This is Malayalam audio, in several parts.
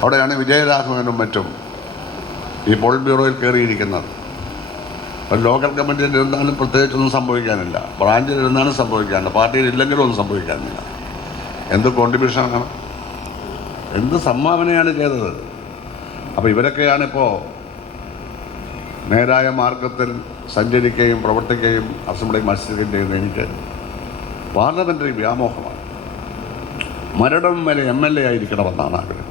അവിടെയാണ് വിജയരാഘവനും മറ്റും ഈ പോളിറ്റ് ബ്യൂറോയിൽ കയറിയിരിക്കുന്നത്. ഒരു ലോക്കൽ കമ്മിറ്റിയിൽ ഇരുന്നാലും പ്രത്യേകിച്ചൊന്നും സംഭവിക്കാനില്ല, ബ്രാഞ്ചിൽ ഇരുന്നാലും സംഭവിക്കാനില്ല, പാർട്ടിയിൽ ഇല്ലെങ്കിലും ഒന്നും സംഭവിക്കാനില്ല. എന്ത് കോൺട്രിബ്യൂഷനാണ്, എന്ത് സംഭാവനയാണ് ചെയ്തത്? അപ്പോൾ ഇവരൊക്കെയാണിപ്പോൾ നേരായ മാർഗത്തിൽ സഞ്ചരിക്കുകയും പ്രവർത്തിക്കുകയും അസംബ്ലി മത്സരിക്കുകയും ചെയ്യുന്നത്. എനിക്ക് പാർലമെൻ്ററി വ്യാമോഹമാണ്. മരണം വരെ MLA ആയിരിക്കണമെന്നാണ് ആഗ്രഹം.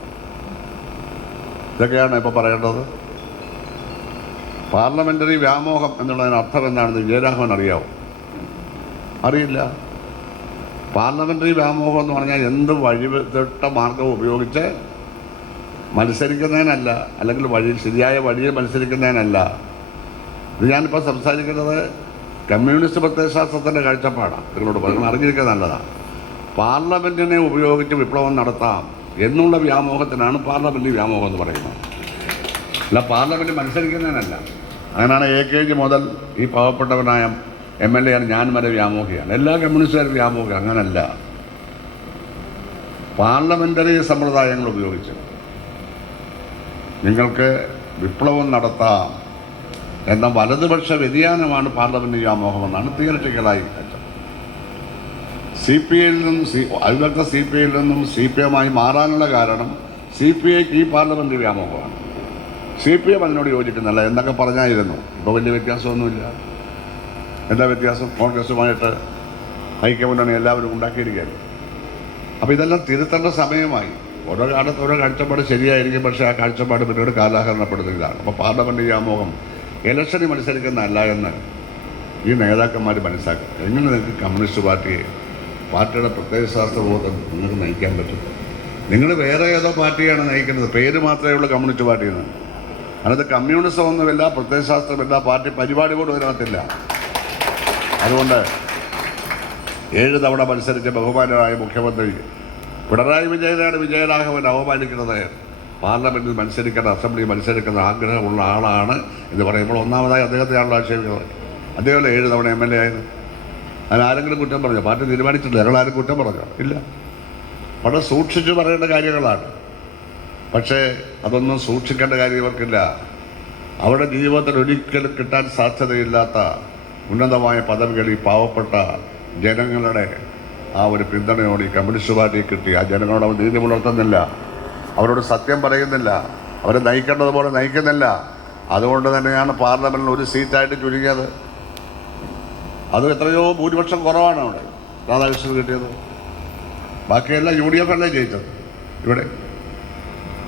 ഇതൊക്കെയാണ് ഇപ്പോൾ പറയേണ്ടത്. പാർലമെൻ്ററി വ്യാമോഹം എന്നുള്ളതിന് അർത്ഥം എന്താണെന്ന് വിജയരാഘവൻ അറിയാവോ? അറിയില്ല. പാർലമെൻ്ററി വ്യാമോഹം എന്ന് പറഞ്ഞാൽ എന്ത് വഴിവിട്ട മാർഗം ഉപയോഗിച്ച് മത്സരിക്കുന്നതിനല്ല, അല്ലെങ്കിൽ ശരിയായ വഴിയിൽ മത്സരിക്കുന്നതിനല്ല. ഇത് ഞാനിപ്പോൾ സംസാരിക്കുന്നത് കമ്മ്യൂണിസ്റ്റ് പ്രത്യയശാസ്ത്രത്തിൻ്റെ കാഴ്ചപ്പാടാണ്. നിങ്ങൾ അറിഞ്ഞിരിക്കുന്നത് നല്ലതാണ്. പാർലമെൻറ്റിനെ ഉപയോഗിച്ച് വിപ്ലവം നടത്താം എന്നുള്ള വ്യാമോഹത്തിനാണ് പാർലമെൻ്ററി വ്യാമോഹം എന്ന് പറയുന്നത്, അല്ല പാർലമെൻറ്റിൽ മത്സരിക്കുന്നതിനല്ല. അങ്ങനെയാണ് AKG മുതൽ ഈ പാവപ്പെട്ടവനായ MLA ആണ് ഞാൻ വരെ വ്യാമോഹിയാണ്. എല്ലാ കമ്മ്യൂണിസ്റ്റുകാരും വ്യാമോഹം. അങ്ങനല്ല. പാർലമെൻ്ററി സമ്പ്രദായങ്ങൾ ഉപയോഗിച്ച് നിങ്ങൾക്ക് വിപ്ലവം നടത്താം എന്ന വലതുപക്ഷ വ്യതിയാനമാണ് പാർലമെൻ്ററി വ്യാമോഹമെന്നാണ് തിയററ്റിക്കലായി കാഴ്ച. CPIയിൽ നിന്നും അവിഭക്ത CPIയിൽ നിന്നും CPM ആയി മാറാനുള്ള കാരണം CPIക്ക് ഈ പാർലമെൻ്ററി വ്യാമോഹമാണ്. CPM അതിനോട് യോജിക്കുന്നില്ല എന്നൊക്കെ പറഞ്ഞായിരുന്നു. ഇപ്പോൾ വലിയ വ്യത്യാസമൊന്നുമില്ല. എന്താ വ്യത്യാസം? കോൺഗ്രസുമായിട്ട് ഐക്യമുന്നണി എല്ലാവരും ഉണ്ടാക്കിയിരിക്കുകയാണ്. അപ്പോൾ ഇതെല്ലാം തിരുത്തേണ്ട സമയമായി. ഓരോ കാലത്ത് ഓരോ കാഴ്ചപ്പാട് ശരിയായിരിക്കും, പക്ഷേ ആ കാഴ്ചപ്പാട് പിന്നീട് കാലാഹരണപ്പെടുന്നതാണ്. അപ്പോൾ പാർലമെൻ്ററി വ്യാമോഹം ഇലക്ഷനിൽ മത്സരിക്കുന്നതല്ല എന്ന് ഈ നേതാക്കന്മാർ മനസ്സിലാക്കുക. എങ്ങനെ നിങ്ങൾക്ക് കമ്മ്യൂണിസ്റ്റ് പാർട്ടിയുടെ പ്രത്യയശാസ്ത്രബോധം നിങ്ങൾക്ക് നയിക്കാൻ പറ്റും? നിങ്ങൾ വേറെ ഏതോ പാർട്ടിയാണ് നയിക്കുന്നത്, പേര് മാത്രമേ ഉള്ളൂ കമ്മ്യൂണിസ്റ്റ് പാർട്ടി എന്ന്. അതിനകത്ത് കമ്മ്യൂണിസം ഒന്നുമില്ല, പ്രത്യയശാസ്ത്രമില്ല, പാർട്ടി പരിപാടി പോലും അതിനകത്തില്ല. അതുകൊണ്ട് 7 തവണ മത്സരിച്ച ബഹുമാനരായ മുഖ്യമന്ത്രി പിണറായി വിജയനാണ് വിജയരാഘവൻ അവമാനിക്കുന്നത്. പാർലമെൻറ്റിൽ മത്സരിക്കുന്ന, അസംബ്ലിയിൽ മത്സരിക്കുന്ന ആഗ്രഹമുള്ള ആളാണ് എന്ന് പറയുമ്പോൾ ഒന്നാമതായി അദ്ദേഹത്തെയാണല്ലോ ആക്ഷേപിക്കുന്നത്. അദ്ദേഹമല്ലേ 7 തവണ MLA ആയത്? അതിനാരെങ്കിലും കുറ്റം പറഞ്ഞോ? പാർട്ടി തീരുമാനിച്ചിട്ടില്ല. ഞങ്ങളാരും കുറ്റം പറഞ്ഞോ? ഇല്ല. വളരെ സൂക്ഷിച്ച് പറയേണ്ട കാര്യങ്ങളാണ്. പക്ഷേ അതൊന്നും സൂക്ഷിക്കേണ്ട കാര്യം ഇവർക്കില്ല. അവരുടെ ജീവിതത്തിൽ ഒരിക്കലും കിട്ടാൻ സാധ്യതയില്ലാത്ത ഉന്നതമായ പദവികൾ ഈ പാവപ്പെട്ട ജനങ്ങളുടെ ആ ഒരു പിന്തുണയോട് ഈ കമ്മ്യൂണിസ്റ്റ് പാർട്ടി കിട്ടി. ആ ജനങ്ങളോട് അവർ നീതി പുലർത്തുന്നില്ല, അവരോട് സത്യം പറയുന്നില്ല, അവരെ നയിക്കേണ്ടതുപോലെ നയിക്കുന്നില്ല. അതുകൊണ്ട് തന്നെയാണ് പാർലമെൻറ്റിൽ ഒരു സീറ്റായിട്ട് ചുരുങ്ങിയത്. അത് എത്രയോ ഭൂരിപക്ഷം കുറവാണ് അവിടെ രാധാകൃഷ്ണൻ കിട്ടിയത്. ബാക്കിയെല്ലാം UDF അല്ലേ ജയിച്ചത് ഇവിടെ.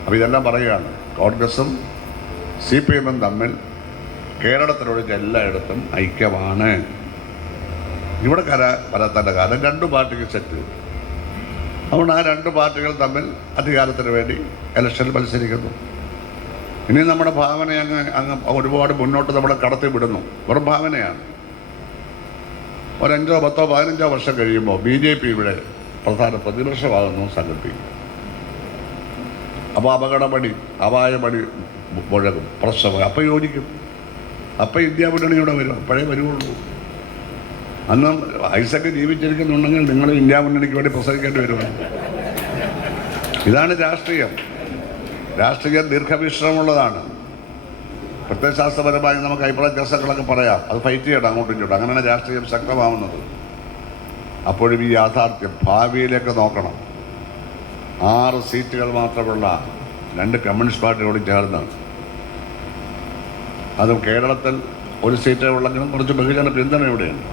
അപ്പോൾ ഇതെല്ലാം പറയുകയാണ്. കോൺഗ്രസും CPM തമ്മിൽ കേരളത്തിലൊഴിച്ച് എല്ലായിടത്തും ഐക്യമാണ്. ഇവിടെ വരാത്തൻ്റെ കാരണം 2 പാർട്ടിക്ക് സെറ്റ്. അതുകൊണ്ട് ആ 2 പാർട്ടികൾ തമ്മിൽ അധികാരത്തിന് വേണ്ടി ഇലക്ഷനിൽ മത്സരിക്കുന്നു. ഇനി നമ്മുടെ ഭാവന അങ്ങ് ഒരുപാട് മുന്നോട്ട് നമ്മളെ കടത്തി വിടുന്നു. വെറും ഭാവനയാണ്. ഒരു 5, 10, 15 വർഷം കഴിയുമ്പോൾ BJP ഇവിടെ പ്രധാന പ്രതിപക്ഷമാകുന്നു സങ്കല്പിക്കും. അപ്പോൾ അപകടമണി, അപായമണി മുഴകും, പ്രശ്നം. അപ്പോൾ യോജിക്കും. അപ്പോൾ ഇന്ത്യ മുന്നണിയോടെ വരും. അപ്പോഴേ വരുള്ളൂ. അന്ന് ഐസക്ക് ജീവിച്ചിരിക്കുന്നുണ്ടെങ്കിൽ നിങ്ങൾ ഇന്ത്യ മുന്നണിക്ക് വേണ്ടി പ്രസംഗിക്കേണ്ടി വരുമെന്ന്. ഇതാണ് രാഷ്ട്രീയം. രാഷ്ട്രീയം ദീർഘവീക്ഷണമുള്ളതാണ്. പ്രത്യയശാസ്ത്രപരമായി നമുക്ക് അഭിപ്രായ വ്യത്യാസങ്ങളൊക്കെ പറയാം, അത് ഫൈറ്റ് ചെയ്യണം അങ്ങോട്ടും ഇങ്ങോട്ടും. അങ്ങനെയാണ് രാഷ്ട്രീയം ശക്തമാവുന്നത്. അപ്പോഴും ഈ യാഥാർത്ഥ്യം ഭാവിയിലേക്ക് നോക്കണം. 6 സീറ്റുകൾ മാത്രമുള്ള 2 കമ്മ്യൂണിസ്റ്റ് പാർട്ടിയോട് ചേർന്ന്, അതും കേരളത്തിൽ 1 സീറ്റേ ഉള്ളെങ്കിലും കുറച്ച് ബഹുജന പിന്തുണ ഇവിടെയുണ്ട്.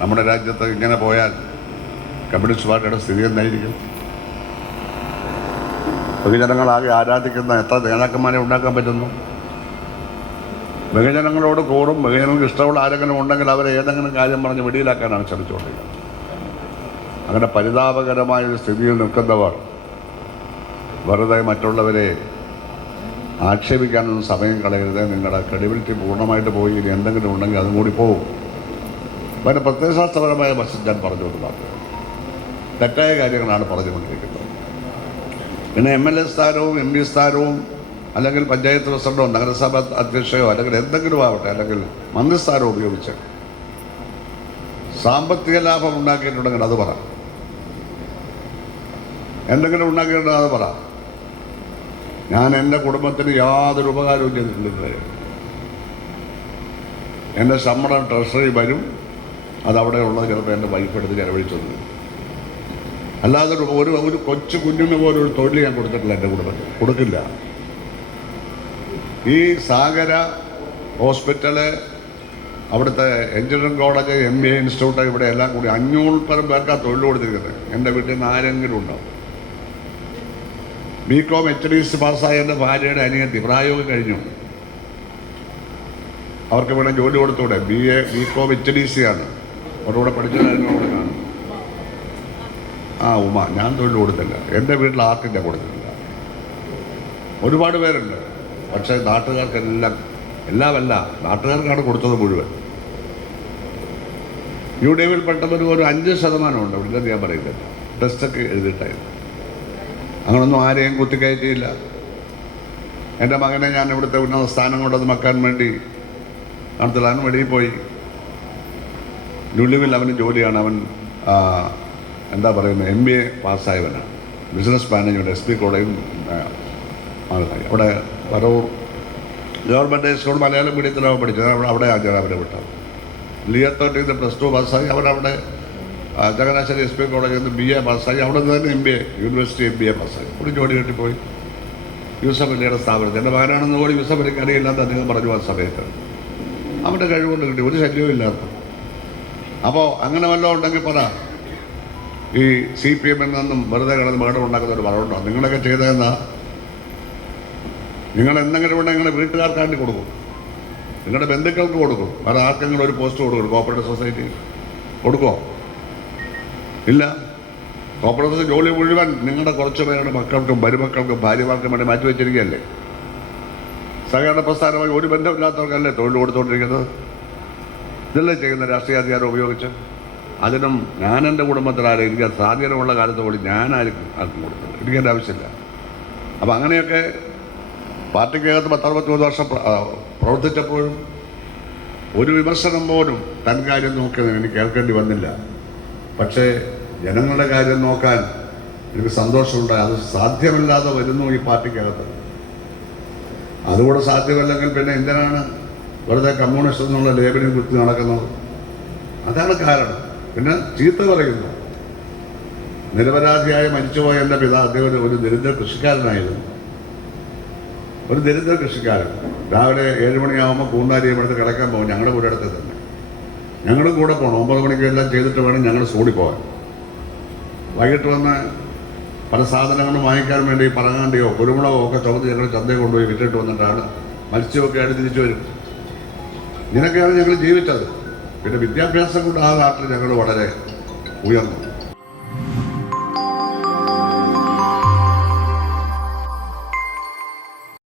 നമ്മുടെ രാജ്യത്ത് ഇങ്ങനെ പോയാൽ കമ്മ്യൂണിസ്റ്റ് പാർട്ടിയുടെ സ്ഥിതി എന്തായിരിക്കും? ബഹുജനങ്ങളാകെ ആരാധിക്കുന്ന എത്ര നേതാക്കന്മാരെ ഉണ്ടാക്കാൻ പറ്റുന്നു? ബഹുജനങ്ങളോട് കൂടും. ബഹുജനങ്ങൾക്ക് ഇഷ്ടമുള്ള ആരെങ്കിലും ഉണ്ടെങ്കിൽ അവരെ ഏതെങ്കിലും കാര്യം പറഞ്ഞ് വെടിയിലാക്കാനാണ് ശ്രമിച്ചുകൊണ്ടിരിക്കുന്നത്. അങ്ങനെ പരിതാപകരമായൊരു സ്ഥിതിയിൽ നിൽക്കുന്നവർ വെറുതെ മറ്റുള്ളവരെ ആക്ഷേപിക്കാനൊന്നും സമയം കളയരുത്. നിങ്ങളുടെ ക്രെഡിബിലിറ്റി പൂർണ്ണമായിട്ട് പോയി. ഇനി എന്തെങ്കിലും ഉണ്ടെങ്കിൽ അതും കൂടി പോകും. പിന്നെ പ്രത്യയശാസ്ത്രപരമായ മെസ്സേജ് ഞാൻ പറഞ്ഞുകൊണ്ട് മാത്രമേ, തെറ്റായ കാര്യങ്ങളാണ് പറഞ്ഞുകൊണ്ടിരിക്കുന്നത്. പിന്നെ MLA സ്ഥാനവും MP സ്ഥാനവും അല്ലെങ്കിൽ പഞ്ചായത്ത് പ്രസിഡന്റോ നഗരസഭ അധ്യക്ഷയോ അല്ലെങ്കിൽ എന്തെങ്കിലും ആവട്ടെ, അല്ലെങ്കിൽ മന്ത്രിസ്ഥാനം ഉപയോഗിച്ച് സാമ്പത്തിക ലാഭം ഉണ്ടാക്കിയിട്ടുണ്ടെങ്കിൽ അത് പറ. എന്തെങ്കിലും ഉണ്ടാക്കിയിട്ടുണ്ടെങ്കിൽ അത് പറ. ഞാൻ എൻ്റെ കുടുംബത്തിന് യാതൊരു ഉപകാരവും ചെയ്തിട്ടില്ല. എൻ്റെ ശമ്പളം ട്രഷറി വരും, അതവിടെ ഉള്ളത് ചിലപ്പോൾ എൻ്റെ വൈഫ് എടുത്ത് ചെലവഴിച്ചത്. അല്ലാതെ ഒരു കൊച്ചു കുഞ്ഞിന് പോലും ഒരു തൊഴിൽ ഞാൻ കൊടുത്തിട്ടില്ല എൻ്റെ കുടുംബത്തിൽ, കൊടുക്കില്ല. ഈ സാഗര ഹോസ്പിറ്റല്, അവിടുത്തെ എഞ്ചിനീയറിംഗ് കോളേജ്, MBA ഇൻസ്റ്റിറ്റ്യൂട്ട്, ഇവിടെ എല്ലാം കൂടി 500 പേർക്കാണ് തൊഴിൽ കൊടുത്തിരിക്കുന്നത്. എൻ്റെ വീട്ടിൽ നിന്ന് ആരെങ്കിലും ഉണ്ടാവും. BCom HDC പാസ്സായ എൻ്റെ ഭാര്യയുടെ അനിയത്തി പ്രായോഗം കഴിഞ്ഞു. അവർക്ക് വേണം ജോലി കൊടുത്തൂടെ? BCom HDC ആണ്. അവരുടെ കൂടെ പഠിച്ച കാര്യങ്ങളോട് കാണും. ഉമ, ഞാൻ തൊഴിൽ കൊടുത്തില്ല. എൻ്റെ വീട്ടിൽ ആർക്കും ഞാൻ കൊടുത്തിട്ടില്ല. ഒരുപാട് പേരുണ്ട്. പക്ഷേ നാട്ടുകാർക്കെല്ലാം, എല്ലാമല്ല, നാട്ടുകാർക്കാണ് കൊടുത്തത് മുഴുവൻ. UDFിൽ പെട്ടവർ ഒരു 5% ഉണ്ട്. ഇവിടെ ഞാൻ പറയുന്നില്ല, ടെസ്റ്റൊക്കെ എഴുതിയിട്ടായിരുന്നു. അങ്ങനൊന്നും ആരെയും കുത്തിക്കയറ്റിയില്ല. എൻ്റെ മകനെ ഞാൻ ഇവിടുത്തെ ഉന്നത സ്ഥാനം കൊണ്ടത് മക്കാൻ വേണ്ടി നടത്തലാണ് വെളിയിൽ പോയി. ലുലുവിൽ അവന് ജോലിയാണ്. അവൻ എന്താ പറയുന്നത്, MBA പാസ്സായവനാണ്. ബിസിനസ് മാനേജ്മെൻറ്റ്, SP കോളേജും അവിടെ വരവൂർ ഗവൺമെൻറ് സ്കൂൾ മലയാളം മീഡിയത്തിലാണ് പഠിച്ചത്. അവിടെ അവരെ വിട്ടത്. ലിയത്തോട്ടിൽ നിന്ന് +2 പാസ്സായി. അവരവിടെ ചങ്ങനാശ്ശേരി SP കോളേജിൽ നിന്ന് BA പാസ്സായി. അവിടെ നിന്ന് തന്നെ MBA, യൂണിവേഴ്സിറ്റി MBA പാസ്സായി. ഒരു ജോലി കിട്ടിപ്പോയി യൂസഫ് അലിയുടെ സ്ഥാപനത്തിൽ. എൻ്റെ മകനാണെന്ന് കൂടി യൂസഫ് അലിക്ക് അറിയില്ലാത്ത അദ്ദേഹം പറഞ്ഞു ആ സമയത്ത്. അവൻ്റെ കഴിവുകൊണ്ട് കിട്ടി, ഒരു ശല്യവും ഇല്ലാത്ത. അപ്പോൾ അങ്ങനെ വല്ലതും ഉണ്ടെങ്കിൽ പറ. ഈ CPM-ൽ നിന്നും വെറുതെ കിടന്ന് മകടം ഉണ്ടാക്കുന്ന ഒരു പറയുണ്ടോ? നിങ്ങളൊക്കെ ചെയ്തതെന്നാ? നിങ്ങൾ എന്തെങ്കിലും ഉണ്ടെങ്കിൽ നിങ്ങളുടെ വീട്ടുകാർക്കാണ്ടി കൊടുക്കും, നിങ്ങളുടെ ബന്ധുക്കൾക്ക് കൊടുക്കും, വേറെ ആർക്കെങ്കിലും ഒരു പോസ്റ്റ് കൊടുക്കും. കോപ്പറേറ്റീവ് സൊസൈറ്റി കൊടുക്കുമോ? ഇല്ല. കോപ്പറേറ്റീവ് ജോലി മുഴുവൻ നിങ്ങളുടെ കുറച്ച് പേരുടെ മക്കൾക്കും മരുമക്കൾക്കും ഭാര്യമാർക്കും വേണ്ടി മാറ്റി വെച്ചിരിക്കുകയല്ലേ. സഹകരണ പ്രസ്ഥാനമായി ഒരു ബന്ധമില്ലാത്തവർക്കല്ലേ തൊഴിൽ കൊടുത്തുകൊണ്ടിരിക്കുന്നത്? ഇതല്ലേ ചെയ്യുന്ന രാഷ്ട്രീയ അധികാരം ഉപയോഗിച്ച്? അതിനും ഞാൻ എൻ്റെ കുടുംബത്തിലാരും എനിക്ക് സ്വാധീനമുള്ള കാലത്ത് കൂടി ഞാനായിരിക്കും ആർക്കും കൊടുക്കുന്നത്. എനിക്കെൻ്റെ ആവശ്യമില്ല. അപ്പം അങ്ങനെയൊക്കെ പാർട്ടിക്കകത്ത് 10-63 വർഷം പ്രവർത്തിച്ചപ്പോഴും ഒരു വിമർശനം പോലും തൻ കാര്യം നോക്കിയത് എനിക്ക് കേൾക്കേണ്ടി വന്നില്ല. പക്ഷേ ജനങ്ങളുടെ കാര്യം നോക്കാൻ എനിക്ക് സന്തോഷമുണ്ടായി. അത് സാധ്യമല്ലാതെ വരുന്നു ഈ പാർട്ടിക്കകത്ത്. അതുകൂടെ സാധ്യമല്ലെങ്കിൽ പിന്നെ എന്തിനാണ് വെറുതെ കമ്മ്യൂണിസ്റ്റ് എന്നുള്ള ലേബലിൽ കുത്തി നടക്കുന്നത്? അതാണ് കാരണം. പിന്നെ ചീത്ത പറയുന്നു. നിരപരാധിയായി മരിച്ചുപോയ എൻ്റെ പിതാവ്, അദ്ദേഹം ഒരു ദരിദ്ര കൃഷിക്കാരനായിരുന്നു. ഒരു ദരിദ്ര കൃഷിക്കാരൻ. രാവിലെ 7 മണിയാകുമ്പോൾ കൂണ്ടാരിയപ്പെടുത്ത് കിടക്കാൻ പോകും. ഞങ്ങളുടെ വീടടുത്ത് തന്നെ. ഞങ്ങളും കൂടെ പോകണം. 9 മണിക്ക് എല്ലാം ചെയ്തിട്ട് വേണം ഞങ്ങൾ സ്കൂളിൽ പോകാൻ. വൈകിട്ട് വന്ന് പല സാധനങ്ങളും വാങ്ങിക്കാൻ വേണ്ടി പറങ്ങാണ്ടിയോ കുരുമുളകോ ഒക്കെ ചുമന്ന് ഞങ്ങൾ ചന്തയിൽ കൊണ്ടുപോയി വിറ്റിട്ട് വന്നിട്ടാണ് മത്സ്യമൊക്കെ ആയിട്ട് തിരിച്ചു വരും. ഇങ്ങനെയൊക്കെയാണ് ഞങ്ങൾ ജീവിച്ചത്. പിന്നെ വിദ്യാഭ്യാസം കൊണ്ട് ആ നാട്ടിൽ ഞങ്ങൾ വളരെ ഉയർന്നു.